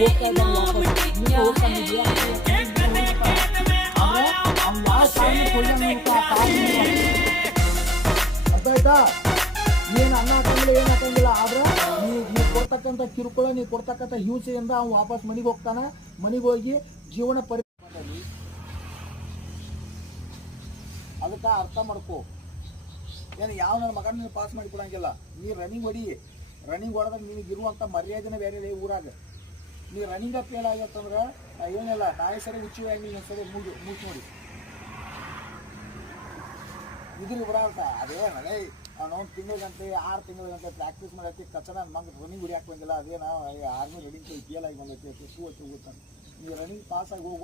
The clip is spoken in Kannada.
ಹೋಗ್ತಾ ಇದ್ದಾನೆ ವಾಪಸ್ ನೀನು ಹೋಗ್ತಾನಿದ್ಯಾ ಅವ್ನು ಯಾವ ಅರ್ಥ ಆಯ್ತಾ. ಏನು ಅನ್ನ ಹಾಕಂಗಿಲ್ಲ ಏನು ಹಾಕಂಗಿಲ್ಲ ಆದ್ರೆ ನೀವು ಕೊಡ್ತಕ್ಕಂಥ ಕಿರುಕುಳ ನೀವು ಕೊಡ್ತಕ್ಕಂಥ ಹಿಂಸೆಯಿಂದ ಅವ್ನು ವಾಪಸ್ ಮನೆಗೆ ಹೋಗ್ತಾನೆ. ಮನೆಗೆ ಹೋಗಿ ಜೀವನ ಅದಕ್ಕೆ ಅರ್ಥ ಮಾಡ್ಕೋ. ಏನು ಯಾವ ನನ್ನ ಮಗನ ನೀನು ಪಾಸ್ ಮಾಡಿ ಕೊಡಂಗಿಲ್ಲ. ನೀ ರನ್ನಿಂಗ್ ಹೊಡಿ, ರನ್ನಿಂಗ್ ಹೊಡೆದಾಗ ನಿನಗಿರುವಂಥ ಮರ್ಯಾದೆನೇ ಬೇರೆ ಊರಾಗ. ನೀ ರನ್ನಿಂಗ ಫೇಲ್ ಆಗತ್ತಂದ್ರೆ ಏನಿಲ್ಲ ನಾಳೆ ಸರಿ ಹುಚ್ಚಿ ಆಗಿಲ್ಲ ಸರಿ ಮೂಸಿ ನೋಡಿ ಇದ್ರಿಗೆ ಬಿಡಾರ್ತ ಅದೇನಲ್ಲ ನಾವು ತಿಂಗಳಿಗಂತೆ 6 ತಿಂಗಳಿಗಂತೆ ಪ್ರಾಕ್ಟೀಸ್ ಮಾಡಕ್ಕೆ ಕಚ್ಚನ ಮಂಗೆ ರನ್ನಿಂಗ್ ಹೊಡಿಯಾಕೆ ಬಂದಿಲ್ಲ. ಅದೇನಾ ಆರ್ಮಿ ರನ್ನಿಂಗ್ ಫೇಲ್ ಆಗಿ ಬಂದೈತಿ ಶೂ ಹಚ್ಚಿ ಹೋಗ್ತಾನೆ. ನೀವು ರನ್ನಿಂಗ್ ಪಾಸ್ ಆಗಿ ಹೋಗೋ